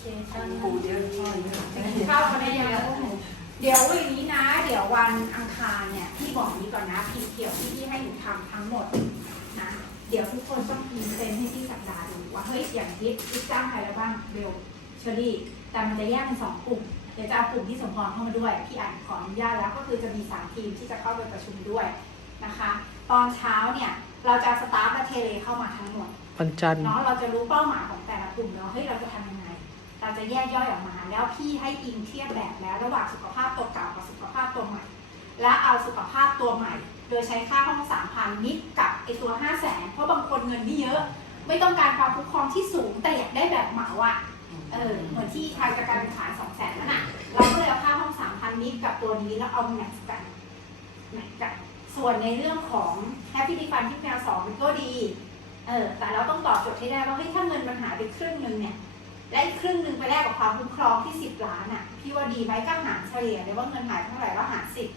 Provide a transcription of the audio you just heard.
เคช่างปูเยอะพ่อเยอะจะกินข้าวกันได้ยังเดี๋ยววันนี้นะ เดี๋ยววันอังคารเนี่ยพี่บอกนี้ก่อนนะพิมพ์เกี่ยวที่พี่ให้หนูทำทั้งหมดนะ เดี๋ยวทุกคนต้องพิมพ์เซ็นให้พี่สัปดาห์ดูว่าเฮ้ยอย่างทิปทิปจ้างใครแล้วบ้างเบลเชอรี่ แต่มันจะแยกเป็นสองกลุ่มเดี๋ยวจะเอากลุ่มที่สมพรเข้ามาด้วยพี่อ่านขออนุญาตแล้วก็คือจะมีสามทีมที่จะเข้าไปประชุมด้วยนะคะ ตอนเช้าเนี่ยเราจะเอาสตาฟและเทเลเข้ามาทั้งหมดวันจันทร์เนาะเราจะรู้เป้าหมายของแต่ละกลุ่มเนาะเฮ้ยเราจะทำยังไง เราจะแยกย่อยออกมา แล้วพี่ให้อิงเทียบแบบแล้ว ระหว่างสุขภาพตัวเก่ากับสุขภาพตัวใหม่ และเอาสุขภาพตัวใหม่ โดยใช้ค่าห้องสามพันนิดกับไอตัวห้าแสนเพราะบางคนเงินไม่เยอะ ไม่ต้องการความคุ้มครองที่สูงแต่อยากได้แบบเหมาอะเออเหมือนที่ไทยจะการขายสองแสนนั่นน่ะเราก็เลยเอาค่าห้องสามพันนิดกับตัวนี้แล้วเอาแมทกันแมทกันส่วนในเรื่องของ Happy d e f u n ที่แนวสองมันก็ดีเออแต่เราต้องตอบโจทย์ให้ได้ว่าเฮ้ยถ้าเงินมันหายไปครึ่ง และอีกครึ่งหนึ่งไปแลกกับความคุ้มครองที่สิบล้านอะพี่ว่าดีไหมก็หารเฉลี่ยเลยว่าเงินหายเท่าไหร่แล้วหารสิบ